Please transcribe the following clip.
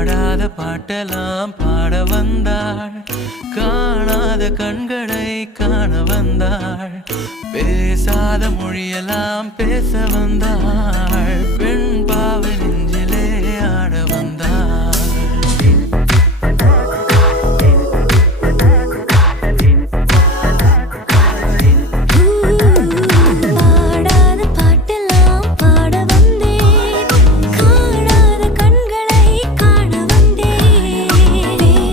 பாடாத பாட்டெல்லாம் பாட வந்தாள், காணாத கண்களை காண வந்தாள், பேசாத மொழியெல்லாம் பேச வந்தாள்.